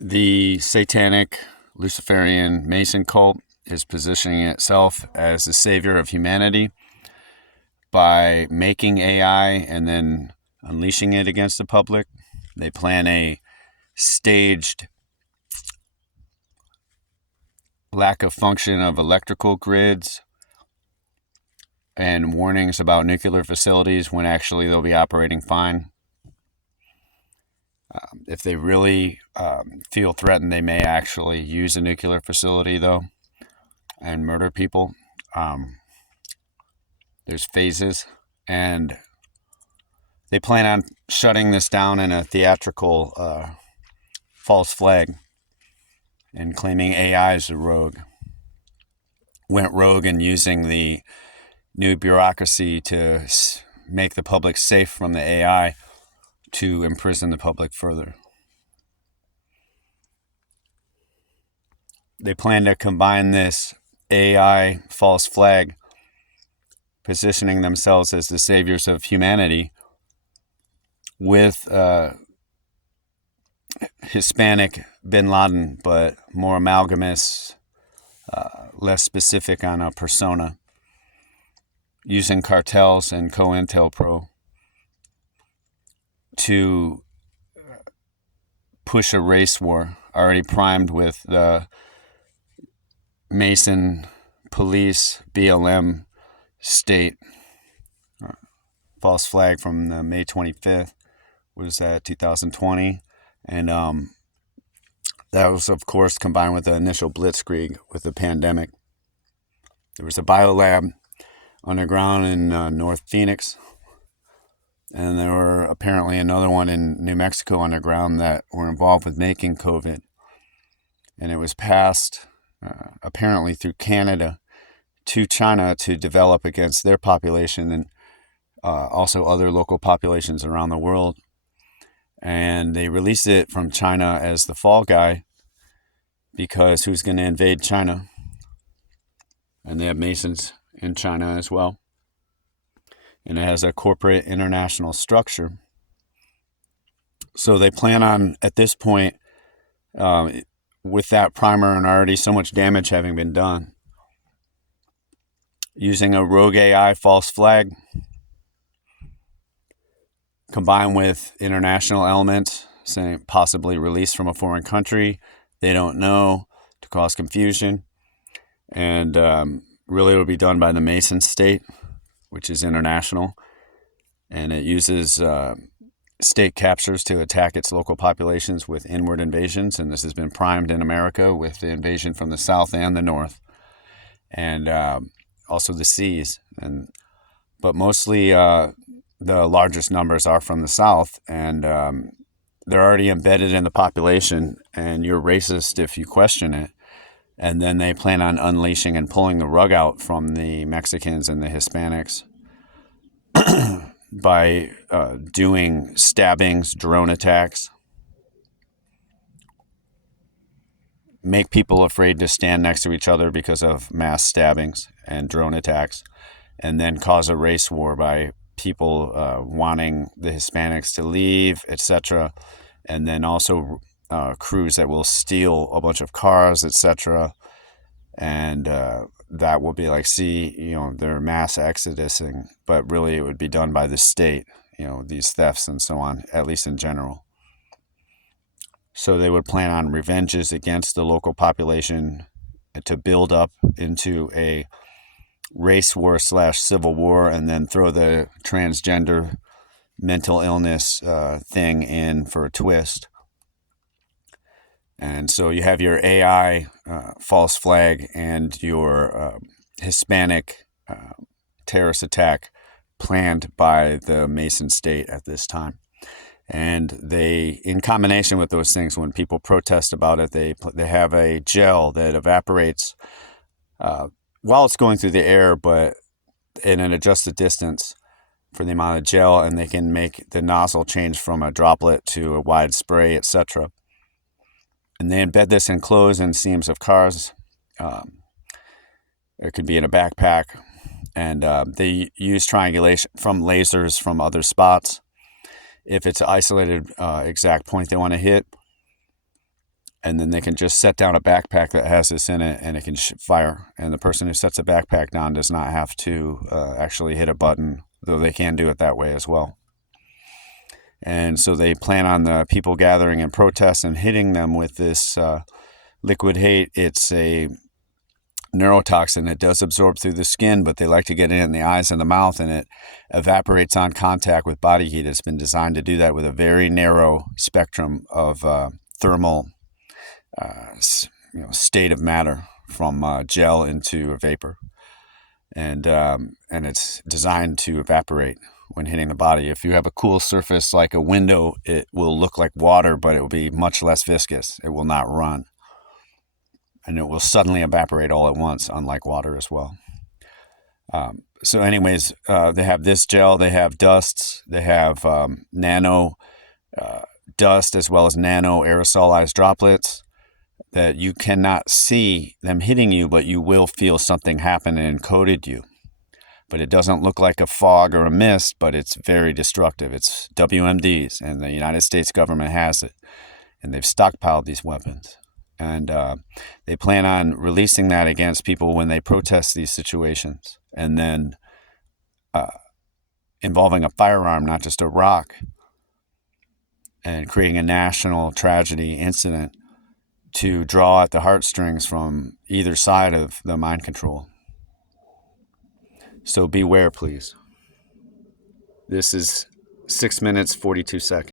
The satanic Luciferian Mason cult is positioning itself as the savior of humanity by making AI and then unleashing it against the public. They plan a staged lack of function of electrical grids and warnings about nuclear facilities when actually they'll be operating fine. If they really feel threatened, they may actually use a nuclear facility, though, and murder people. There's phases, and they plan on shutting this down in a theatrical false flag and claiming AI is a rogue. Went rogue in using the new bureaucracy to make the public safe from the AI to imprison the public further. They plan to combine this AI false flag, positioning themselves as the saviors of humanity, with Hispanic bin Laden, but more amalgamous, less specific on a persona, using cartels and COINTELPRO to push a race war, already primed with the Mason police BLM state false flag from the May 25th was that 2020, and that was of course combined with the initial blitzkrieg with the pandemic. There was a biolab underground in North Phoenix, and there were apparently another one in New Mexico underground that were involved with making COVID, and it was passed apparently through Canada to China to develop against their population and also other local populations around the world. And they released it from China as the fall guy because who's going to invade China? And they have Masons in China as well. And it has a corporate international structure. So they plan on, at this point, with that primer and already so much damage having been done, using a rogue AI false flag combined with international elements, saying possibly released from a foreign country, they don't know, to cause confusion. And really it will be done by the Mason state, which is international. And it uses state captures to attack its local populations with inward invasions. And this has been primed in America with the invasion from the south and the north, and also the seas. But mostly the largest numbers are from the south, and they're already embedded in the population, and you're racist if you question it. And then they plan on unleashing and pulling the rug out from the Mexicans and the Hispanics by doing stabbings, drone attacks, make people afraid to stand next to each other because of mass stabbings and drone attacks, and then cause a race war by people wanting the Hispanics to leave, etc. And then also crews that will steal a bunch of cars, etc. And that will be like, see, they're mass exodusing, but really it would be done by the state, these thefts and so on, at least in general. So they would plan on revenges against the local population to build up into a race war / civil war, and then throw the transgender mental illness thing in for a twist. And so you have your AI false flag and your Hispanic terrorist attack planned by the Mason state at this time. And they, in combination with those things, when people protest about it, they have a gel that evaporates while it's going through the air, but in an adjusted distance for the amount of gel, and they can make the nozzle change from a droplet to a wide spray, etc. And they embed this in clothes and seams of cars. It could be in a backpack. And they use triangulation from lasers from other spots. If it's an isolated exact point they want to hit, and then they can just set down a backpack that has this in it, and it can fire. And the person who sets a backpack down does not have to actually hit a button, though they can do it that way as well. And so they plan on the people gathering in protest and hitting them with this liquid hate. It's a neurotoxin. It does absorb through the skin, but they like to get it in the eyes and the mouth, and it evaporates on contact with body heat. It's been designed to do that with a very narrow spectrum of thermal state of matter, from gel into a vapor, and it's designed to evaporate when hitting the body. If you have a cool surface like a window, it will look like water, but it will be much less viscous. It will not run, and it will suddenly evaporate all at once, unlike water as well. So anyways, they have this gel, they have dusts, they have nano dust, as well as nano aerosolized droplets that you cannot see them hitting you, but you will feel something happen and encoded you. But it doesn't look like a fog or a mist, but it's very destructive. It's WMDs, and the United States government has it, and they've stockpiled these weapons. And they plan on releasing that against people when they protest these situations, and then involving a firearm, not just a rock, and creating a national tragedy incident to draw at the heartstrings from either side of the mind control. So beware, please. This is 6 minutes, 42 seconds.